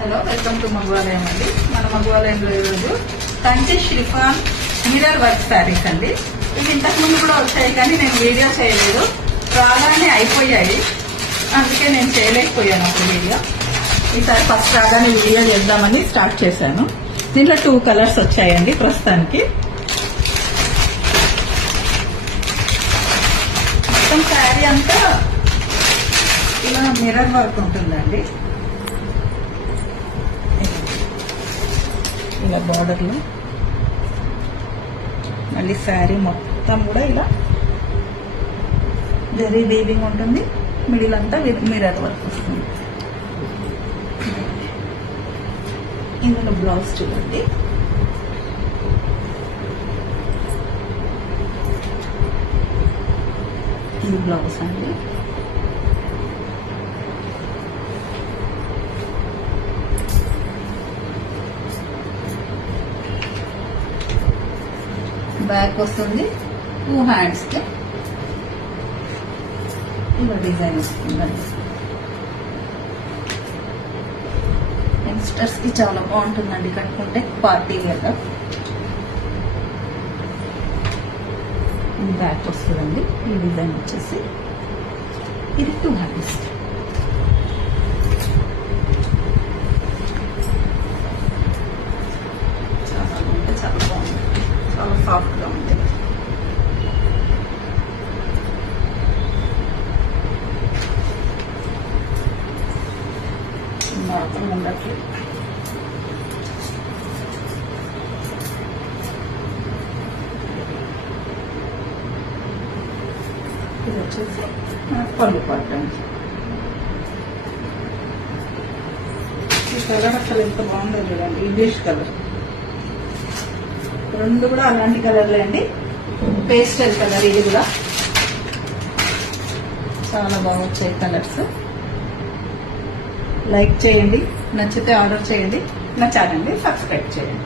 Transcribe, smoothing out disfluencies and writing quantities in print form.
Hello, welcome to మగవాలయం అండి. మన మగవాలయంలో ఈరోజు Kanchi chiffon mirror work saris అండి. ఇవి ఇంతకు ముందు కూడా వచ్చాయి కానీ నేను వీడియో చేయలేదు, రాగానే అయిపోయాయి, అందుకే నేను చేయలేకపోయాను అప్పుడు వీడియో. ఈసారి ఫస్ట్ రాగానే వీడియో చేద్దామని స్టార్ట్ చేశాను. దీంట్లో 2 కలర్స్ వచ్చాయండి ప్రస్తుతానికి. మొత్తం శారీ అంతా ఇలా మిర్రర్ వర్క్ ఉంటుందండి. ఇలా బార్డర్లో మళ్ళీ శారీ మొత్తం కూడా ఇలా జరీ వీవింగ్ ఉంటుంది. మిడిల్ అంతా మిర్రర్ వర్క్ వస్తుంది. ఇందులో బ్లౌజ్ చూడండి. ఇది బ్లౌజ్ అండి. బ్యాక్ వస్తుంది, 2 హ్యాండ్స్ కి ఇలా డిజైన్ వస్తుందండి. యంగ్స్టర్స్ కి చాలా బాగుంటుందండి కట్టుకుంటే, పార్టీ వేర్. బ్యాక్ వస్తుందండి. ఈ డిజైన్ వచ్చేసి ఇది 2 హ్యాండ్స్. చాలా అంటే చాలా బాగుంది, చాలా సాఫ్ట్ గా ఉంది. మాత్రం ఉండట్లేదు. ఇది వచ్చేసి పళ్ళు పట్టండి. ఈ కలర్ అసలు ఎంత బాగుందో చూడండి, ఇంగ్లీష్ కలర్. 2 కూడా అలాంటి కలర్లే అండి. పేస్టల్ కలర్ ఇది కూడా. చాలా బాగా వచ్చాయి కలర్స్. లైక్ చేయండి, నచ్చితే ఆర్డర్ చేయండి, నా ఛానల్ని సబ్స్క్రైబ్ చేయండి.